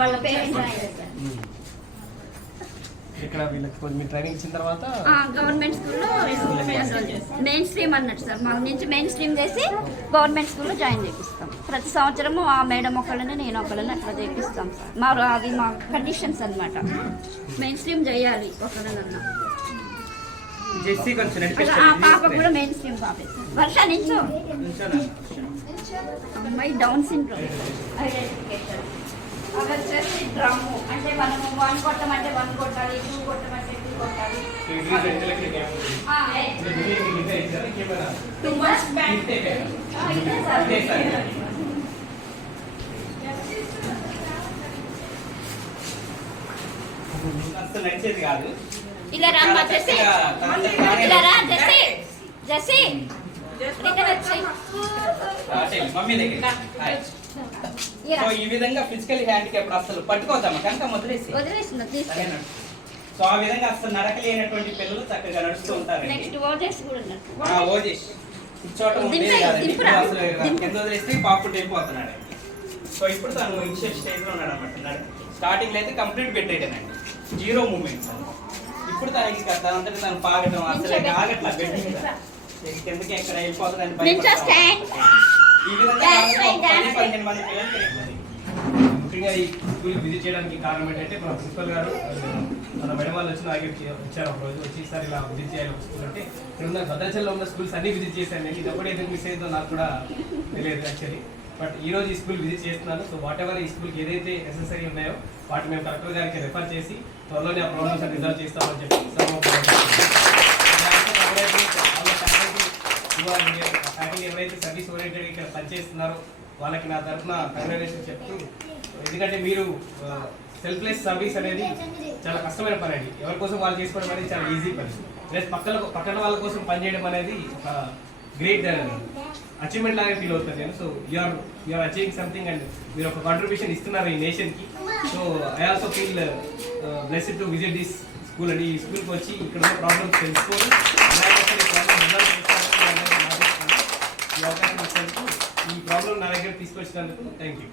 వాళ్ళ parents sir. ఇక్కడ వీళ్ళకి కొంచెం ట్రైనింగ్ ఇచ్చిన తర్వాత గవర్నమెంట్ స్కూల్లో మెయిన్ స్ట్రీమ్ అన్నట్టు సార్. మా నుంచి మెయిన్ స్ట్రీమ్ చేసి గవర్నమెంట్ స్కూల్లో జాయిన్ చేపిస్తాం. ప్రతి సంవత్సరము ఆ మేడం ఒకళ్ళని నేను ఒకళ్ళని అట్లా చేపిస్తాం సార్. మా అది మా కండిషన్స్ అన్నమాట. మెయిన్ స్ట్రీమ్ చేయాలి ఒకళ్ళనన్నా. జెస్సీ కొంచెం ఆ పాప కూడా మెయిన్ స్ట్రీమ్ పాపే. సార్ వర్ష నించో అమ్మాయి డౌన్ సిండ్రోమ్. అంటే మనం వన్ కొట్టమంటే వన్ కొట్టాలి టూ కొట్టమంటే టూ కొట్టాలి. టూ మచ్ బ్యాక్ ఇదే సార్. ఇలా జెస్సీ ఇలా రా జెస్సీ ఇలా. సో ఈ విధంగా ఫిజికల్ హ్యాండిక్యాప్ అసలు పట్టుకోద్దామా కనుక వదిలేసి సో ఆ విధంగా అసలు నడకలేనటువంటి పిల్లలు చక్కగా నడుస్తూ ఆ, ఓజేష్ కూర్చోవటం ఉండేది అసలు కింద వదిలేస్తే పాపుట్ వెళ్ళిపోతున్నాడు. సో ఇప్పుడు తను ఇనిషియల్ స్టేజ్లో ఉన్నాడు. అనమాట స్టార్టింగ్లో అయితే కంప్లీట్ పెట్టేయటనండి జీరో మూమెంట్ ఇప్పుడు తనకి ఇక తనంతటి తను పాగటం అసలు ఆగట్లా ఇక కిందకి ఎక్కడ వెళ్ళిపోతుందని. ఈ విధంగా పది. పదిహేను మంది పిల్లలు. ముఖ్యంగా ఈ స్కూల్ విజిట్ చేయడానికి కారణం ఏంటంటే మన ప్రిన్సిపల్ గారు మన మేడం వాళ్ళు వచ్చి నాకు వచ్చారు ఒక రోజు వచ్చి ఈసారి ఇలా విజిట్ చేయాలి ఒక స్కూల్ అంటే ఇక్కడ ఉన్న భద్రాచలంలో ఉన్న స్కూల్స్ అన్ని విజిట్ చేశాను నేను ఇది ఒకటి ఎందుకు మిస్ అయిందో నాకు కూడా తెలియదు యాక్చువల్లీ బట్ ఈ రోజు ఈ స్కూల్ విజిట్ చేస్తున్నాను సో వాట్ ఎవర్ ఈ స్కూల్కి ఏదైతే నెసెసరీ ఉన్నాయో వాటి మేము కలెక్టర్ గారికి రెఫర్ చేసి త్వరలోనే ఆ ప్రాబ్లమ్స్ రిజాల్వ్ చేస్తామని చెప్పి ఫ్యాకల్టీ ఎవరైతే సర్వీస్ ఓరియంటెడ్ ఇక్కడ పనిచేస్తున్నారో వాళ్ళకి నా తరఫున కంగ్రాచులేషన్ చెప్తూ ఎందుకంటే మీరు సెల్ఫ్లెస్ సర్వీస్ అనేది చాలా కష్టమైన పని అండి ఎవరి కోసం వాళ్ళు చేసుకోవడం అనేది చాలా ఈజీ పని. ప్లస్ పక్కన పక్కన వాళ్ళ కోసం పనిచేయడం అనేది ఒక గ్రేట్ అచీవ్మెంట్ లాగా ఫీల్ అవుతుంది. నేను so you're you're achieving something and మీరు ఒక కాంట్రిబ్యూషన్ ఇస్తున్నారు ఈ నేషన్కి so I also feel blessed to visit this school అండి ఈ స్కూల్కి వచ్చి ఇక్కడ ఉన్న ప్రాబ్లమ్స్ తెలుసుకొని అలాగే అసలు ఈ అవకాశం ఇచ్చినందుకు ఈ ప్రాబ్లం నా దగ్గర తీసుకొచ్చినందుకు థ్యాంక్ యూ